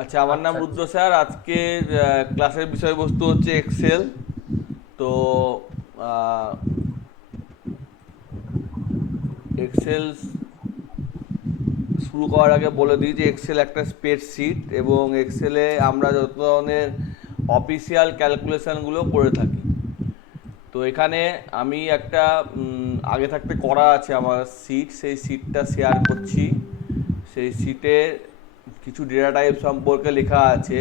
আচ্ছা, আমার নাম আচ্ছা রুদ্র আচ্ছা। স্যার। আজকে ক্লাসের বিষয়বস্তু হচ্ছে এক্সেল। তো এক্সেল শুরু করার আগে বলে দিই যে এক্সেল একটা স্প্রেডশিট, এবং এক্সেলে আমরা যত ধরনের অফিসিয়াল ক্যালকুলেশনগুলো করে থাকি। তো এখানে আমি একটা আগে থাকতে করা আছে আমার সিট, সেই সিটটা শেয়ার করছি। সেই সিটে কিছু ডেটা টাইপ সম্পর্কে লেখা আছে।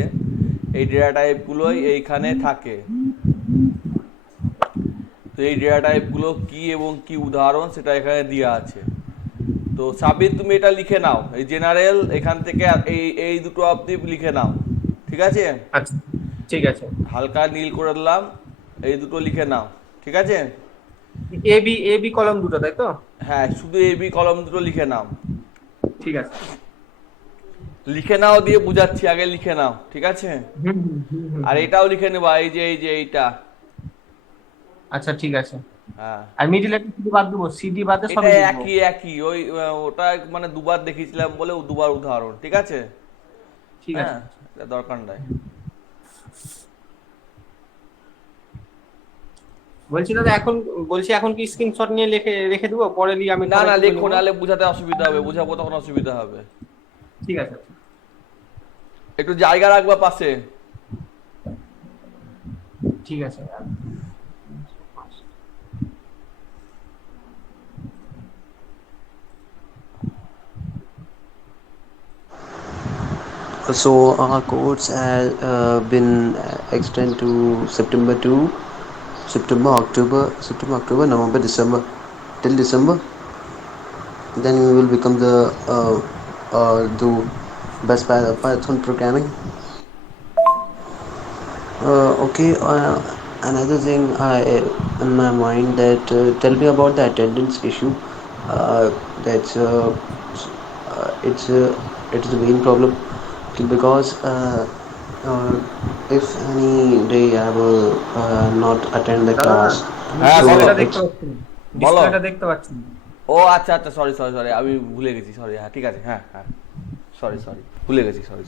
এই ডেটা টাইপগুলোই এইখানে থাকে। তো এই ডেটা টাইপগুলো কি এবং কি উদাহরণ সেটা এখানে দেওয়া আছে। তো সাবির, তুমি এটা লিখে নাও, এই জেনারেল এখান থেকে এই এই দুটো অবধি লিখে নাও। ঠিক আছে? আচ্ছা ঠিক আছে। হালকা নীল করে দিলাম, এই দুটো লিখে নাও। ঠিক আছে? এ বি কলম দুটো, তাই তো? হ্যাঁ, শুধু এ বি কলম দুটো লিখে নাও। ঠিক আছে। লিখে নাও দিয়ে বুঝাচ্ছি, আগে লিখে নাও। ঠিক আছে? হুম হুম হুম হুম আর হুম। এটাও লিখে নেবা, এই যে এইটা। আচ্ছা ঠিক আছে। হ্যাঁ, আর মিডিল একটা শুধু বাদ দেবো, সিডি বাদে এটা সবই লিখবো। একই একই ওই ওটা মানে দুবার দেখিয়েছিলাম বলে ও দুবার উদাহরণ। ঠিক আছে? ঠিক আছে। হ্যাঁ, এটা দরকার নাই। বলছি দাদা এখন, বলছি এখন কি স্ক্রিনশট নিয়ে লিখে রেখে দেবো, পরে দিয়ে আমি না পরে না, তুলে লেখো, নেবো? নাহলে বোঝাতে অসুবিধা হবে, বোঝাবো তখন অসুবিধা হবে। ঠিক আছে। একটু জায়গা রাখবা পাশে। ঠিক আছে। So our course has been extended to September, October, November, December, till December. Then we will become the best Python programming. Okay. Another thing I in my mind that tell me about the attendance issue. That's it's it's the main problem because uh, if any day I will not attend the দাদা class, আমি হ্যাঁ, বলো। ডিসপ্লেটা দেখতে it's পাচ্ছি না, বলো। ডিসপ্লেটা দেখতে পাচ্ছি না। ও আচ্ছা আচ্ছা, সরি সরি সরি, আমি ভুলে গেছি, সরি। হ্যাঁ, ঠিক আছে, হ্যাঁ হ্যাঁ, সরি সরি, ভুলে গেছি, সরি।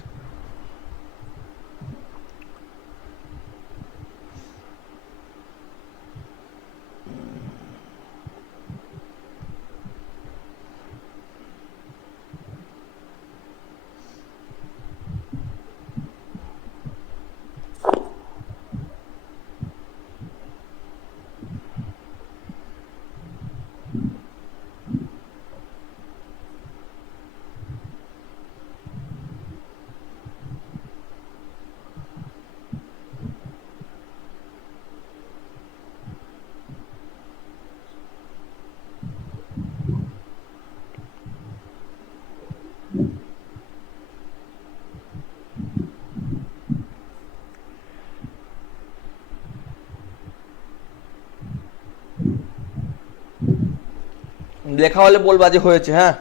লেখা হলে বলবা যে হয়েছে, হ্যাঁ।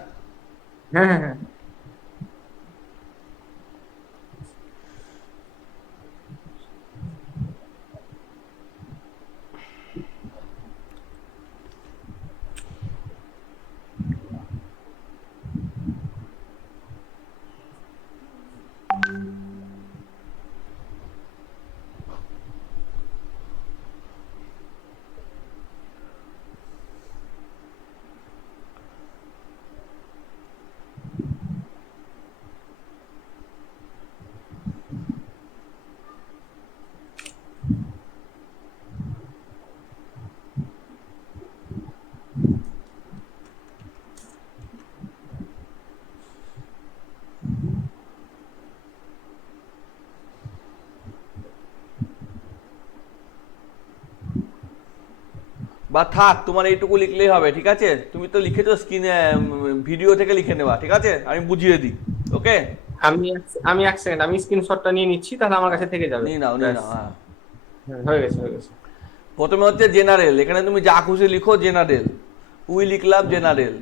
হ্যাঁ হ্যাঁ হ্যাঁ। বা থাক, তোমার এইটুকু লিখলেই হবে। ঠিক আছে? তুমি তো লিখেছো স্ক্রিনে, ভিডিও থেকে লিখে নেবা। ঠিক আছে? আমি বুঝিয়ে দিই। ওকে? আমি এক সেকেন্ড, আমি স্ক্রিনশটটা নিয়ে নিচ্ছি, তাহলে আমার কাছে থেকে যাবে। নিয়ে নাও, নিয়ে ব্যাস। নাও, হ্যাঁ। হ্যাঁ, হয়ে গেছে হয়ে গেছে। প্রথমে হচ্ছে জেনারেল, এখানে তুমি যা খুশি লিখো জেনারেল। উই লিখলাম জেনারেল।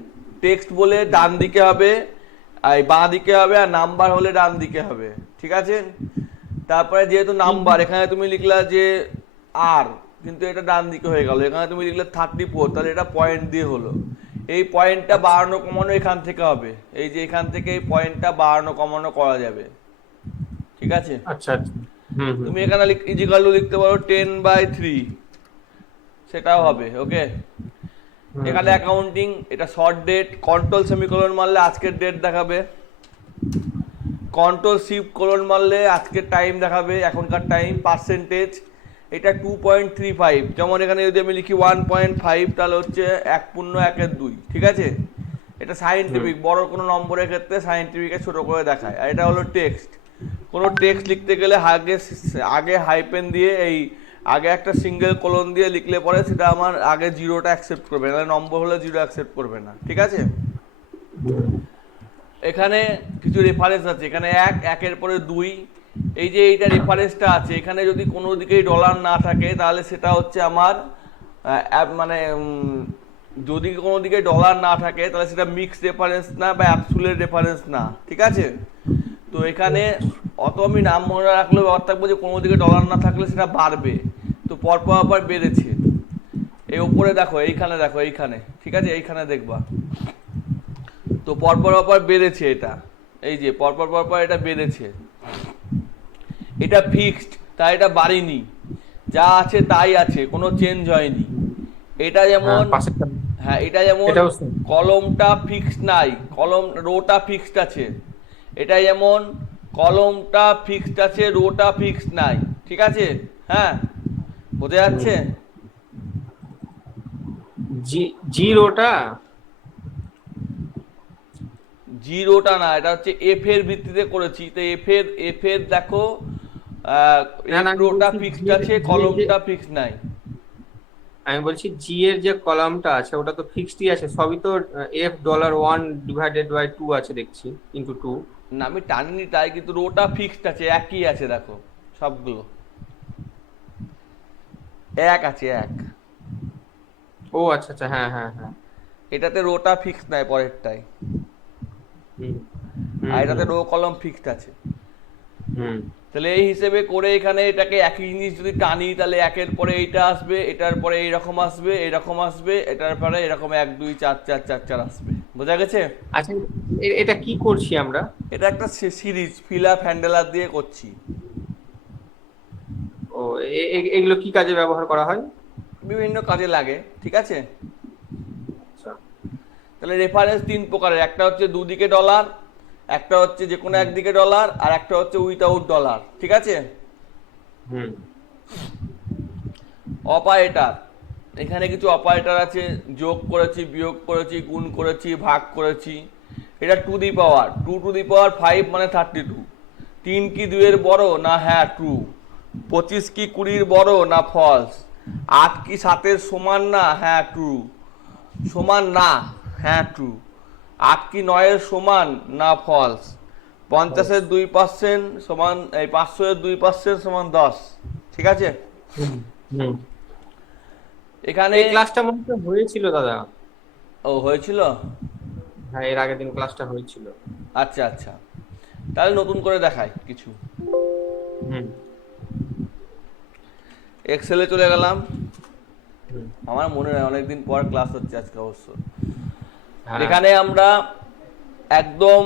টেক্সট বলে ডান দিকে হবে, আর বাঁ দিকে হবে, আর নাম্বার হলে ডান দিকে হবে। ঠিক আছে? তারপরে যেহেতু নাম্বার, এখানে তুমি লিখলা যে আর, কিন্তু এটা ডান দিকে হয়ে গেল। এখানে তুমি লিখলে 34, তাহলে এটা পয়েন্ট দিয়ে হলো। এই পয়েন্টটা আচ্ছা বাড়ানো কমানো এখান থেকে হবে। এই যে এখান থেকে এই পয়েন্টটা বাড়ানো কমানো করা যাবে। ঠিক আছে? আচ্ছা আচ্ছা। হুম হুম তুমি এখানে ইজিকাল টু লিখতে পারো 10/3, সেটাও হবে। ওকে, হুম এখানে হুম অ্যাকাউন্টিং, এটা শর্ট ডেট, কন্ট্রোল সেমিকোলন মারলে আজকের ডেট দেখাবে, কন্ট্রোল শিফট কোলন মারলে আজকের টাইম দেখাবে, এখনকার টাইম, পার্সেন্টেজ, এটা 2.35, যেমন এখানে যদি আমি লিখি 1.5 তাহলে হচ্ছে 1.1-2, ঠিক আছে? এটা হুম সায়েন্টিফিক, বড় কোনো নম্বরের ক্ষেত্রে সায়েন্টিফিকে ছোট করে দেখায়। আর এটা হলো টেক্সট, কোনো টেক্সট লিখতে গেলে আগে আগে হাইপেন দিয়ে এই আগে একটা সিঙ্গেল কোলন দিয়ে লিখলে পরে সেটা আমার আগে জিরোটা অ্যাকসেপ্ট করবে না, নম্বর হলে জিরো অ্যাকসেপ্ট করবে না, ঠিক আছে? এখানে কিছু রেফারেন্স আছে, এখানে একের পরে 2, এই যে এইটা রেফারেন্সটা আছে, এখানে যদি কোনো দিকেই ডলার না থাকে তাহলে সেটা হচ্ছে আমার মানে যদি কোনো দিকে ডলার না থাকে তাহলে সেটা মিক্স রেফারেন্স না বা অ্যাবসুলেট রেফারেন্স না, ঠিক আছে? তো এখানে অত আমি নাম মনে রাখলেও ব্যাপার থাকবো যে কোনো দিকে ডলার না থাকলে সেটা বাড়বে, তো পরপর বেড়েছে। এই উপরে দেখো, এইখানে দেখো, এইখানে, ঠিক আছে, এইখানে দেখবা, তো পরপর বেড়েছে এটা, এই যে পরপর এটা বেড়েছে, এটা ফিক্সড, তাই এটা বাড়েনি, যা আছে তাই আছে, কোনো চেঞ্জ হয়নি। এটা হ্যাঁ যেমন, পাশেরটা হ্যাঁ এটা যেমন এটাও সেম। কলমটা ফিক্সড নাই, কলম রোটা ফিক্সড আছে, এটা যেমন কলমটা ফিক্সড আছে, রোটা ফিক্সড নাই, ঠিক আছে? হ্যাঁ, বোঝা যাচ্ছে? জিরোটা জিরোটা না, এটা হচ্ছে এফ এর ভিত্তিতে করেছি, তো এফ এর দেখো, না না, আমি রোটা বলছি ফিক্সড জি এর আছে, জি এর যে কলমটা ফিক্সড নাই। আমি বলছি জি এর যে কলামটা আছে ওটা তো ফিক্সডই আছে, সবই তো $1/2 আছে দেখছি, ইন্টু 2। না আমি টানিনি তাই, কিন্তু রোটা ফিক্সড আছে, একই আছে দেখো, সবগুলো এক আছে, এক। ও আচ্ছা আচ্ছা, হ্যাঁ হ্যাঁ হ্যাঁ। এটাতে রোটা ফিক্সড নাই পরেরটাই, হুম আর হুম এটাতে হুম রো কলম ফিক্সড আছে। হুম তাহলে এই হিসেবে করে এখানে এটাকে একই জিনিস যদি টানি তাহলে একের পরে এইটা আসবে, এটার পরে এইরকম আসবে, এইরকম আসবে, এটার পরে এরকম 1 2 4 4 4 4 আসবে। বোঝা গেছে? আচ্ছা, এটা কি করছি আমরা? এটা একটা সিরিজ ফিলাপ হ্যান্ডেলার দিয়ে করছি। ও, এগুলো কি কাজে ব্যবহার করা হয়? বিভিন্ন কাজে লাগে, ঠিক আছে? আচ্ছা। তাহলে রেফারেন্স 3 প্রকারের, একটা হচ্ছে দুদিকে ডলার, একটা হচ্ছে যে কোনো একদিকে ডলার, আর একটা হচ্ছে উইথাউট ডলার, ঠিক আছে? হুম অপারেটর, এখানে কিছু অপারেটর আছে, যোগ করেছি, বিয়োগ করেছি, গুণ করেছি, ভাগ করেছি। এটা to the power, 2 to the power 5 মানে 32, 3 কি 2 এর বড় না হ্যাঁ ট্রু, 25 কি 20 বড় না ফলস, 8 কি 7 এর সমান না হ্যাঁ ট্রু, সমান না হ্যাঁ ট্রু, 8 কি 9 এর সমান না ফলস, 50-এর 2% সমান, এই 500-এর 2% সমান 10, ঠিক আছে? হুম হুম। এখানে এই ক্লাসটা মনে হয় হয়েছিল দাদা। ও হয়েছিল, হ্যাঁ, এর আগের দিন ক্লাসটা হয়েছিল। আচ্ছা আচ্ছা, তাহলে নতুন করে দেখাই কিছু। হুম এক্সেলে চলে গেলাম, হুম। আমার মনে হয় অনেকদিন পর ক্লাস হচ্ছে আজকে অবশ্য। হ্যাঁ এখানে আমরা একদম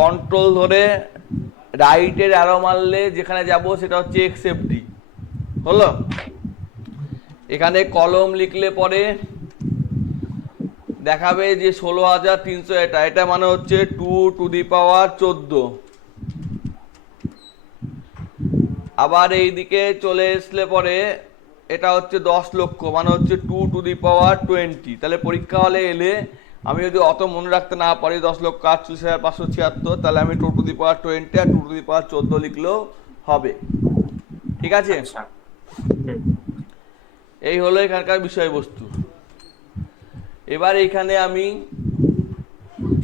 কন্ট্রোল ধরে রাইটের অ্যারো মারলে যেখানে যাব সেটা হচ্ছে এক্সএফডি, হলো? এখানে কলম লিখলে পরে দেখাবে যে 16,300, এটা এটা মানে হচ্ছে 2 to the power 14। আবার এই দিকে চলে আসলে পরে এটা হচ্ছে 10 লক্ষ, মানে হচ্ছে 2 to the power 20। তাহলে পরীক্ষা হলে এলে আমি যদি অত মনে রাখতে না পারি 10,48,576, তাহলে আমি 2 to the power 20 R 2 to the power 14 লিখলেও হবে, ঠিক আছে? আচ্ছা। হুম এই হলো এখানকার বিষয়বস্তু। এবার এখানে আমি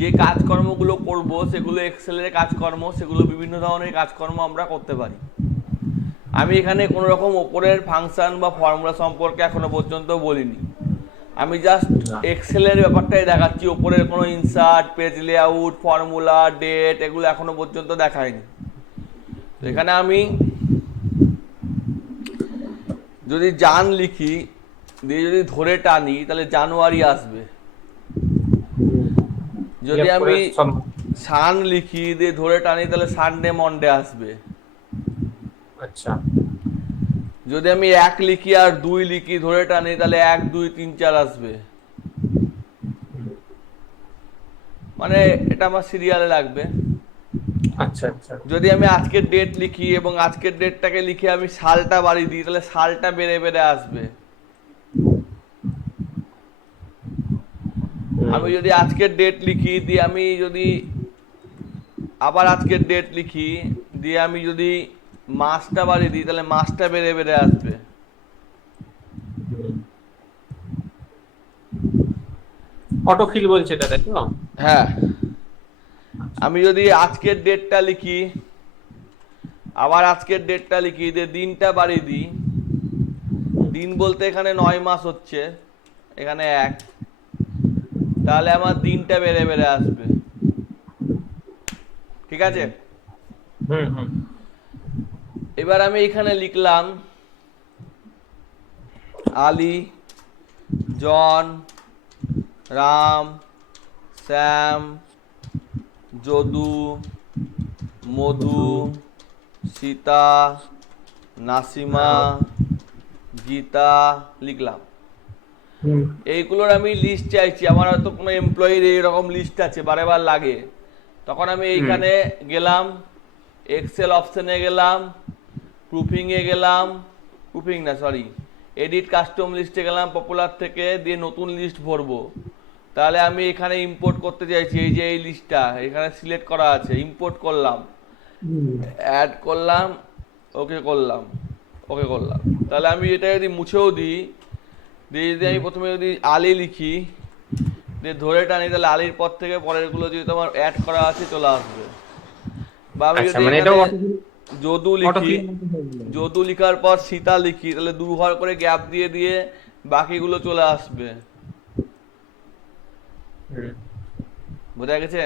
যে কাজকর্মগুলো করব সেগুলো এক্সেলের কাজকর্ম, সেগুলো বিভিন্ন ধরনের কাজকর্ম আমরা করতে পারি। আমি এখানে কোনো রকম ওপরের ফাংশন বা ফর্মুলা সম্পর্কে এখনো পর্যন্ত বলিনি, আমি জাস্ট এক্সেলের ব্যাপারটাই দেখাচ্ছি, ওপরের কোনো insert, page layout, formula, date এগুলো এখনো পর্যন্ত দেখাইনি। তো এখানে আমি যদি জান লিখি দিয়ে যদি ধরে টানি তাহলে জানুয়ারি আসবে, যদি আমি সান লিখি দিয়ে ধরে টানি তাহলে সানডে মন্ডে আসবে, আচ্ছা। যদি আমি 1 লিখি আর 2 লিখি ধরে টানি তাহলে 1 2 3 4 আসবে, মানে এটা আমার সিরিয়ালে লাগবে। আচ্ছা আচ্ছা। যদি আমি আজকের ডেট লিখি এবং আজকের ডেটটাকে লিখে আমি সালটা বাড়িয়ে দিই তাহলে সালটা বেড়ে বেড়ে আসবে। আমি যদি আজকের ডেট লিখি দিয়ে আমি যদি আবার আজকের ডেট লিখি দিয়ে আমি যদি মাসটা বাড়িয়ে দিই তাহলে মাসটা বেড়ে বেড়ে আসবে। অটোফিল বলছে এটা, তাই তো? হ্যাঁ, আমি যদি আজকের ডেটটা লিখি আবার আজকের ডেটটা লিখি দিয়ে দিনটা বাড়িয়ে দিই, দিন বলতে এখানে 9 মাস হচ্ছে, এখানে 1, তাহলে আমার দিনটা বেড়ে বেড়ে আসবে। ঠিক আছে, হুম হুম। এবার আমি এখানে লিখলাম আলী, জন, রাম, শ্যাম, যদু, মধু, সীতা, নাসিমা, গীতা লিখলাম। এইগুলোর আমি লিস্ট চাইছি, আমার হয়তো কোনো এমপ্লয়ির এইরকম লিস্ট আছে বারে বার লাগে, তখন আমি এইখানে গেলাম, এক্সেল অপশানে গেলাম, প্রুফিংয়ে গেলাম, প্রুফিং না সরি এডিট কাস্টম লিস্টে গেলাম পপুলার থেকে, দিয়ে নতুন লিস্ট ভরবো। তাহলে আমি এখানে ইম্পোর্ট করতে চাইছি, এই যে এই লিস্টটা এখানে সিলেক্ট করা আছে, ইম্পোর্ট করলাম, অ্যাড করলাম, ওকে করলাম, ওকে করলাম। তাহলে আমি এটা যদি মুছেও দিই, দিয়ে যদি আমি প্রথমে যদি আলী লিখি দিয়ে ধরে টানি তাহলে আলীর পর থেকে পরেরগুলো যদি তোমার অ্যাড করা আছে চলে আসবে। বা আমি আচ্ছা, যদি মানে এখানে এটা যদু লিখি, যদু লিখার পর সীতা লিখি তাহলে 2 ঘর করে গ্যাপ দিয়ে দিয়ে বাকিগুলো চলে আসবে। বোঝা গেছে?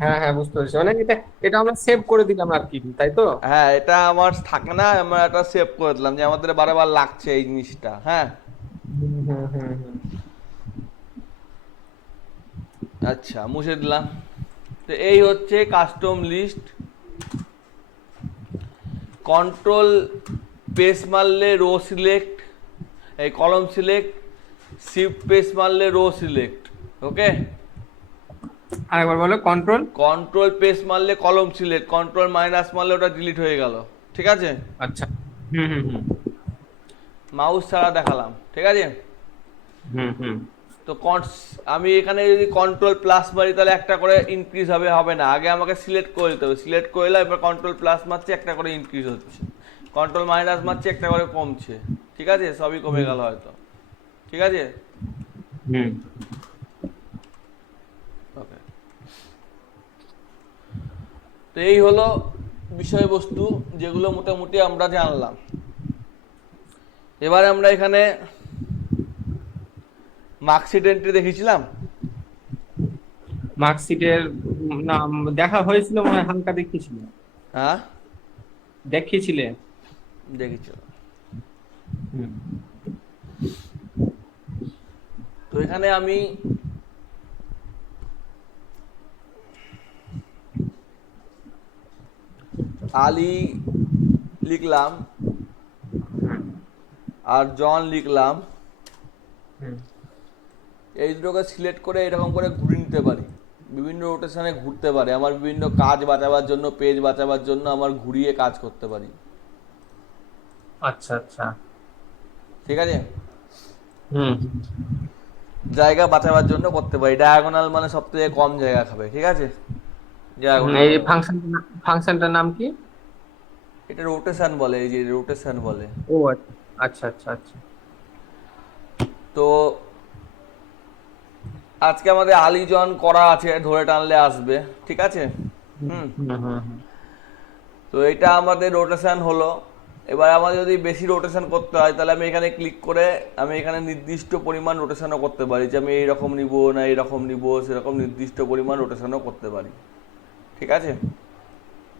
হ্যাঁ হ্যাঁ, বুঝতে পেরেছি। মানে এটা এটা আমরা সেভ করে দিলাম আর কি, তাই তো? হ্যাঁ, এটা আমার থাকে না, আমরা এটা সেভ করে দিলাম যে আমাদের বারবার লাগছে এই জিনিসটা। হ্যাঁ, হুম হুম হুম হুম। আচ্ছা মুছে দিলাম। তো এই হচ্ছে কাস্টম লিস্ট। কন্ট্রোল পেস মারলে রো সিলেক্ট, এই কলম সিলেক্ট, শিফট পেস মারলে রো সিলেক্ট। ওকে, আরেকবার বলো। কন্ট্রোল কন্ট্রোল পেস মারলে কলম সিলেক্ট, কন্ট্রোল মাইনাস মারলে ওটা ডিলিট হয়ে গেল। ঠিক আছে, আচ্ছা। হুম হুম হুম মাউস ছাড়া দেখালাম। ঠিক আছে, হুম হুম। তো আমি এখানে যদি কন্ট্রোল প্লাস মারি তাহলে একটা করে ইনক্রিজ হবে, হবে না, আগে আমাকে সিলেক্ট করে দিতে হবে। সিলেক্ট করে এলাম, এবার কন্ট্রোল প্লাস মারছি একটা করে ইনক্রিজ হচ্ছে, কন্ট্রোল মাইনাস মারছি একটা করে কমছে। ঠিক আছে, সবই কমে গেল হয়তো। ঠিক আছে, হুম। ওকে। তো এই হলো বিষয়বস্তু যেগুলো মোটামুটি আমরা জানলাম। এবার আমরা এখানে মার্কশিট এন্ট্রি দেখেছিলাম। মার্কশিটের নাম দেখা হয়েছিল মনে হয়, হালকা দেখিয়েছিল। হ্যাঁ, দেখিয়েছিলে? দেখেছিলাম। হুম তো এখানে আমি আলী লিখলাম আর জন লিখলাম, হুম। এই দুটোকে সিলেক্ট করে এরকম করে ঘুরে নিতে পারি, বিভিন্ন রোটেশনে ঘুরতে পারে, আমার বিভিন্ন কাজ বাঁচাবার জন্য, পেজ বাঁচাবার জন্য আমার ঘুরিয়ে কাজ করতে পারি। আচ্ছা আচ্ছা। ঠিক আছে, হুম। জায়গা বাঁচাবার জন্য করতে পারি। ডায়াগোনাল মানে সব থেকে কম জায়গা খাবে। ঠিক আছে, ডায়াগোনাল এই ফাংশনটার নাম কি? এটা রোটেশন বলে, এই যে রোটেশন বলে। ও আচ্ছা আচ্ছা আচ্ছা। তো আজকে আমাদের আলীজন করা আছে, ধরে টানলে আসবে। ঠিক আছে, হুম। হুম হুম হুম। তো এটা আমাদের রোটেশন হলো। এবার আমাদের যদি বেশি রোটেশন করতে হয় তাহলে আমি এখানে ক্লিক করে আমি এখানে নির্দিষ্ট পরিমাণ রোটেশনও করতে পারি, যে আমি এইরকম নিব না এইরকম নিব, সেরকম নির্দিষ্ট পরিমাণ রোটেশনও করতে পারি। ঠিক আছে,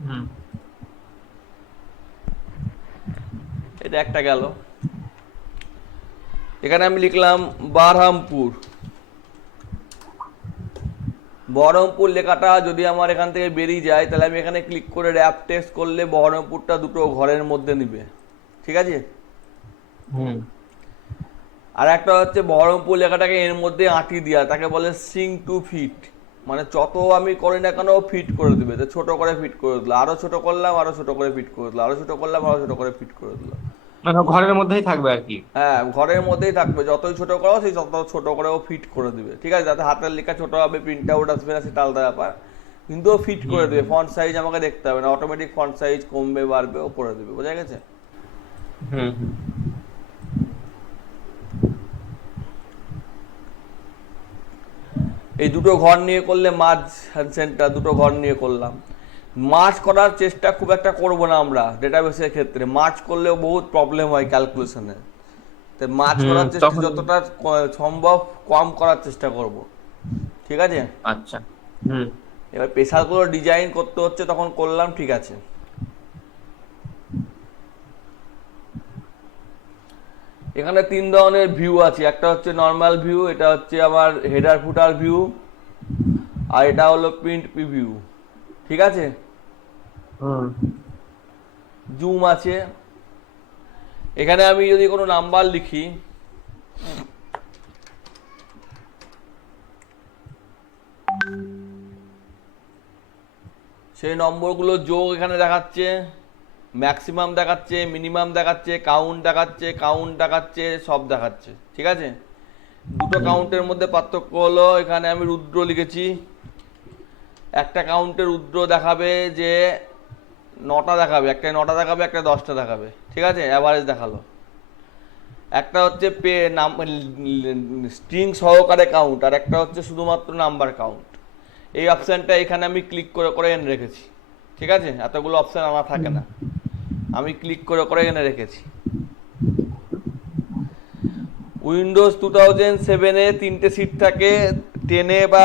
হুম। এটা একটা গেল। এখানে আমি লিখলাম বারহামপুর, বহরমপুর লেখাটা যদি আমার এখান থেকে বেরিয়ে যায় তাহলে আমি এখানে ক্লিক করে র্যাপ টেক্সট করলে বহরমপুরটা দুটো ঘরের মধ্যে নিবে, ঠিক আছে। হুম। আর একটা হচ্ছে বহরমপুর লেখাটাকে এর মধ্যে আঁটি দেওয়া, তাকে বলে সিং টু ফিট, মানে যত আমি করি না কেন ফিট করে দিবে, তো ছোট করে ফিট করে দিল, আরো ছোট করলাম আরো ছোট করে ফিট করে দিল, আরো ছোট করলাম আরো ছোট করে ফিট করে দিল। মানে ঘরের মধ্যেই থাকবে আর কি। হ্যাঁ, ঘরের মধ্যেই থাকবে, যতই ছোট করো সেই তত ছোট করেও ফিট করে দিবে, ঠিক আছে। যাতে হাতের লেখা ছোট হবে, প্রিন্ট আউট আসবে না, সেটা আলাদা ব্যাপার, কিন্তু ও ফিট করে দেবে। ফন্ট সাইজ আমাকে দেখতে হবে না, অটোমেটিক ফন্ট সাইজ কমবে বাড়বে ও করে দেবে, বোঝা গেছে। হুম হুম। এই দুটো ঘর নিয়ে করলে মার্জ সেন্টার, দুটো ঘর নিয়ে করলাম। মার্জ করার চেষ্টা খুব একটা করব না আমরা ডেটাবেসের ক্ষেত্রে, মার্জ করলেও বহুত প্রবলেম হয় ক্যালকুলেশনে, তো মার্জ করার চেষ্টা তখন যতটা সম্ভব কম করার চেষ্টা করব, ঠিক আছে। আচ্ছা। হুম। এবার প্রেসারগুলো ডিজাইন করতে হচ্ছে তখন করলাম, ঠিক আছে। এখানে তিন ধরনের ভিউ আছে, একটা হচ্ছে নর্মাল ভিউ, এটা হচ্ছে আমার হেডার ফুটার ভিউ, আর এটা হলো প্রিন্ট প্রিভিউ, ঠিক আছে। হুম। জুম আছে। এখানে আমি যদি কোনো নাম্বার লিখি, সেই নম্বরগুলো যোগ এখানে দেখাচ্ছে, ম্যাক্সিমাম দেখাচ্ছে, মিনিমাম দেখাচ্ছে, কাউন্ট দেখাচ্ছে, সব দেখাচ্ছে, ঠিক আছে। দুটো কাউন্টের মধ্যে পার্থক্য হলো, এখানে আমি রুদ্র লিখেছি, একটা কাউন্টের রুদ্র দেখাবে যে 9টা দেখাবে, একটা 9টা দেখাবে, একটা 10টা দেখাবে, ঠিক আছে, অ্যাভারেজ দেখালো। একটা হচ্ছে স্ট্রিং সহকারে কাউন্ট, আর একটা হচ্ছে শুধুমাত্র নাম্বার কাউন্ট। এই অপশানটা এখানে আমি ক্লিক করে করে এনে রেখেছি, ঠিক আছে। এতগুলো অপশান আনা থাকে না, আমি ক্লিক করে করে এনে রেখেছি। উইন্ডোজ 2007-এ 3টে সিট থাকে, 10-এ বা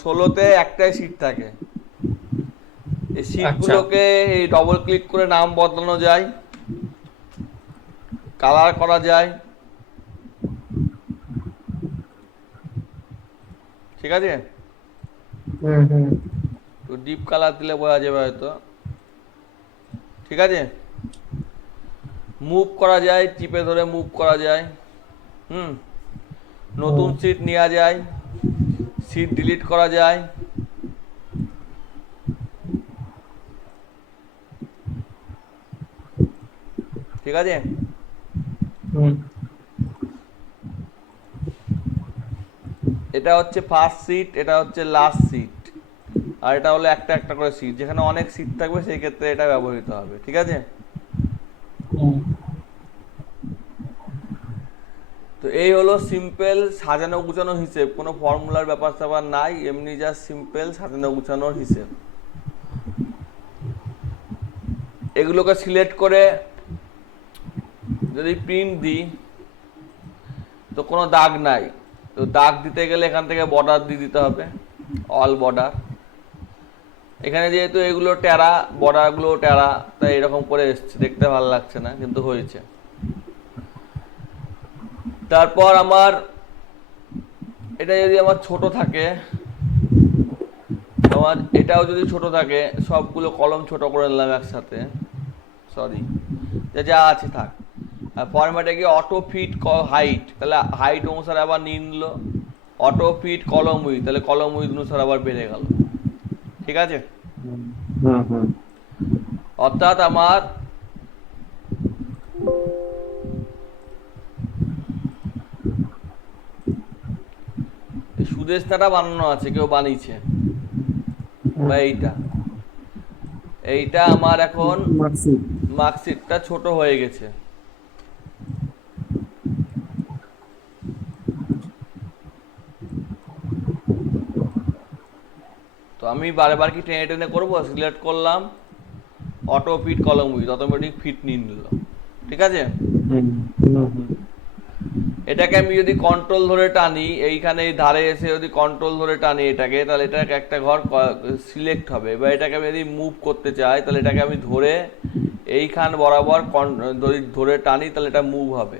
16-তে একটাই সিট থাকে। এই সিটগুলোকে এই ডবল ক্লিক করে নাম বদলানো যায়, কালার করা যায়, ঠিক আছে। হুম হুম। তো ডিপ কালার দিলে বোঝা যাবে হয়তো, ঠিক আছে। মুভ করা যায়, টিপে ধরে মুভ করা যায়, নতুন সিট নেওয়া যায়, সিট ডিলিট করা যায়, ঠিক আছে। এটা হচ্ছে ফার্স্ট সিট, এটা হচ্ছে লাস্ট সিট, আর এটা হলো একটা একটা করে সিট। যেখানে অনেক সিট থাকবে সেই ক্ষেত্রে এটা ব্যবহৃত হবে, ঠিক আছে। তো এই হলো সিম্পল সাজানো গুছানো হিসেব, কোনো ফর্মুলার ব্যাপার স্যাপার নাই, এমনি জাস্ট সিম্পল সাজানো গুছানোর হিসেব। এগুলোকে সিলেক্ট করে যদি প্রিন্ট দিই তো কোনো দাগ নাই, তো দাগ দিতে গেলে এখান থেকে বর্ডার দিয়ে দিতে হবে, অল বর্ডার। এখানে যেহেতু এগুলো টেরা, বর্ডারগুলো টেরা, তাই এরকম করে এসছে, দেখতে ভালো লাগছে না কিন্তু হয়েছে। তারপর আমার এটা যদি আমার ছোট থাকে, আমার এটাও যদি ছোট থাকে, সবগুলো কলম ছোট করে নিলাম একসাথে, সরি, যা আছে থাক। আর ফরম্যাটে গিয়ে অটো ফিট হাইট, তাহলে হাইট অনুসারে আবার নিয়ে নিল, অটো ফিট কলম উইথ, তাহলে কলম উইথ অনুসারে আবার বেড়ে গেল, ঠিক আছে। অর্থাৎ আমার সুদেশনাটা বানানো আছে, কেউ বানিয়েছে, বা এইটা আমার এখন মার্কশিটটা ছোট হয়ে গেছে। তো আমি বারবার কি টেনে টেনে করবো, সিলেক্ট করলাম, অটো ফিট কলম উইথ, অটোমেটিক ফিট নিয়ে নিল, ঠিক আছে। এটাকে আমি যদি কন্ট্রোল ধরে টানি, এইখানে এই ধারে এসে যদি কন্ট্রোল ধরে টানি এটাকে, তাহলে এটাকে একটা ঘর সিলেক্ট হবে। এবার এটাকে আমি যদি মুভ করতে চাই, তাহলে এটাকে আমি ধরে এইখান বরাবর ধরে টানি, তাহলে এটা মুভ হবে।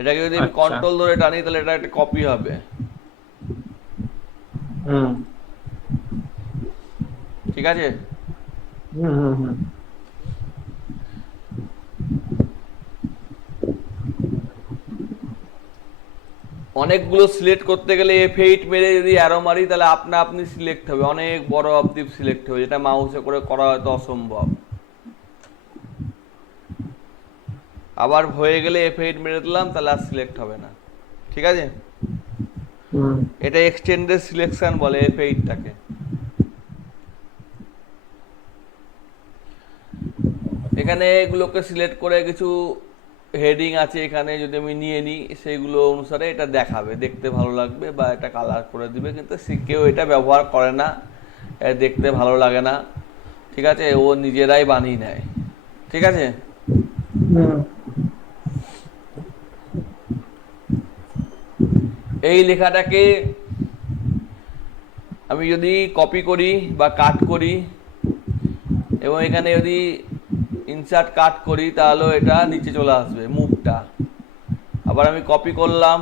এটাকে যদি আমি কন্ট্রোল ধরে টানি, তাহলে এটা একটা কপি হবে, হুম ঠিক আছে? হুম হুম হুম অনেকগুলো সিলেক্ট করতে গেলে F8 মেরে যদি অ্যারো মারি তাহলে আপনা আপনি সিলেক্ট হবে, অনেক বড় অবধি সিলেক্ট হবে, যেটা মাউসে করে করা হয়তো অসম্ভব। আবার হয়ে গেলে F8 মেরে দিলাম, তাহলে আর সিলেক্ট হবে না। ঠিক আছে? হুম এটা এক্সটেন্ডেড সিলেকশন বলে F8টাকে। এখানে এগুলোকে সিলেক্ট করে কিছু হেডিং আছে এখানে, যদি আমি নিয়ে নিই সেইগুলো অনুসারে এটা দেখাবে, দেখতে ভালো লাগবে বা এটা কালার করে দিবে, কিন্তু কেউ এটা ব্যবহার করে না, দেখতে ভালো লাগে না। ঠিক আছে? ও নিজেরাই বানিয়ে নেয়। ঠিক আছে? হুম এই লেখাটাকে আমি যদি কপি করি বা কাট করি এবং এখানে যদি ইনসার্ট কাট করি, তাহলে এটা নিচে চলে আসবে মুভটা। আবার আমি কপি করলাম,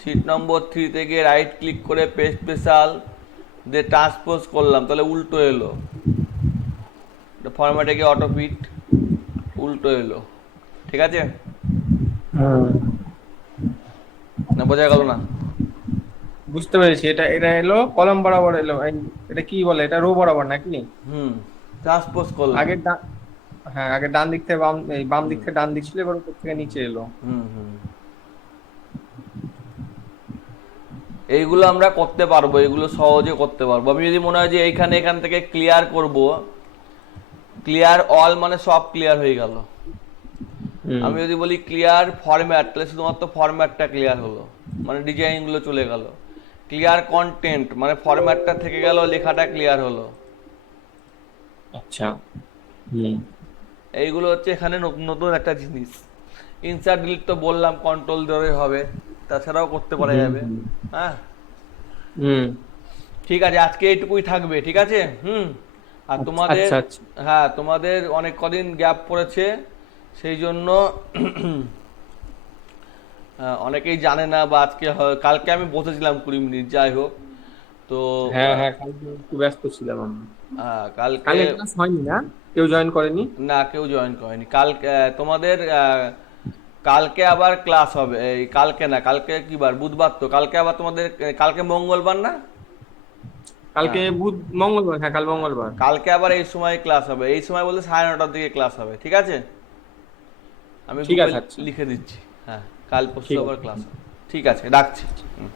শিট নম্বর 3 থেকে রাইট ক্লিক করে পেস্ট স্পেশাল দিয়ে ট্রান্সপোজ করলাম, তাহলে উল্টো এলো। ফরম্যাটে গিয়ে অটো ফিট, উল্টো এলো। ঠিক আছে? হুম না বোঝা গেল না? বুঝতে পেরেছি। এটা এটা এলো কলম বরাবর এলো এটা কি বলে, এটা রো বরাবর নাকি? হুম, ট্রান্সপোজ করলাম। আগের ডান, হ্যাঁ আগের ডান দিক থেকে বাম, এই বাম দিক হুম থেকে ডান দিক ছিল, এবার উপর থেকে নিচে এলো। হুম হুম এইগুলো আমরা করতে পারবো, এগুলো সহজে করতে পারবো। আমি যদি মনে হয় যে এখান থেকে ক্লিয়ার করব, ক্লিয়ার অল মানে সব ক্লিয়ার হয়ে গেল। হুম আমি যদি বলি ক্লিয়ার ফরম্যাট, তাহলে শুধুমাত্র ফরম্যাটটা ক্লিয়ার হলো, মানে ডিজাইনগুলো চলে গেল। ক্লিয়ার কন্টেন্ট মানে ফরম্যাটটা থেকে গেল, লেখাটা ক্লিয়ার হলো। আচ্ছা। হুম এইগুলো হচ্ছে এখানে নতুন নতুন একটা জিনিস। ইনসার্ট ডিলিট তো বললাম কন্ট্রোল ধরে হবে, তাছাড়াও করতে পারা হুম যাবে। হ্যাঁ, হুম ঠিক আছে, আজকে এইটুকুই থাকবে। ঠিক আছে? হুম। আর আচ্ছা তোমাদের, আচ্ছা আচ্ছা। হ্যাঁ তোমাদের অনেক কদিন গ্যাপ পড়েছে, সেই জন্য অনেকেই জানে না, বা আজকে কালকে আমি বসেছিলাম 20 মিনিট, যাই হোক। তো হ্যাঁ হ্যাঁ, কালকে একটু ব্যস্ত ছিলাম আমি। কালকে কালকে ক্লাস হয়নি না? কেউ জয়েন করেনি? না, কেউ জয়েন করেনি কালকে। তোমাদের কালকে আবার ক্লাস হবে, এই কালকে না, কালকে কি বার? বুধবার তো। কালকে আবার তোমাদের কালকে মঙ্গলবার না? কালকে হ্যাঁ, মঙ্গলবার, হ্যাঁ কাল মঙ্গলবার। কালকে আবার এই সময় ক্লাস হবে। এই সময় বলতে 9:30টার দিকে ক্লাস হবে। ঠিক আছে? আমি ঠিক গ্রুপে আছে, আচ্ছা। লিখে দিচ্ছি। হ্যাঁ, কাল পরশু ঠিক আবার আছে। ক্লাস হবে। ঠিক আছে, রাখছি। হুম।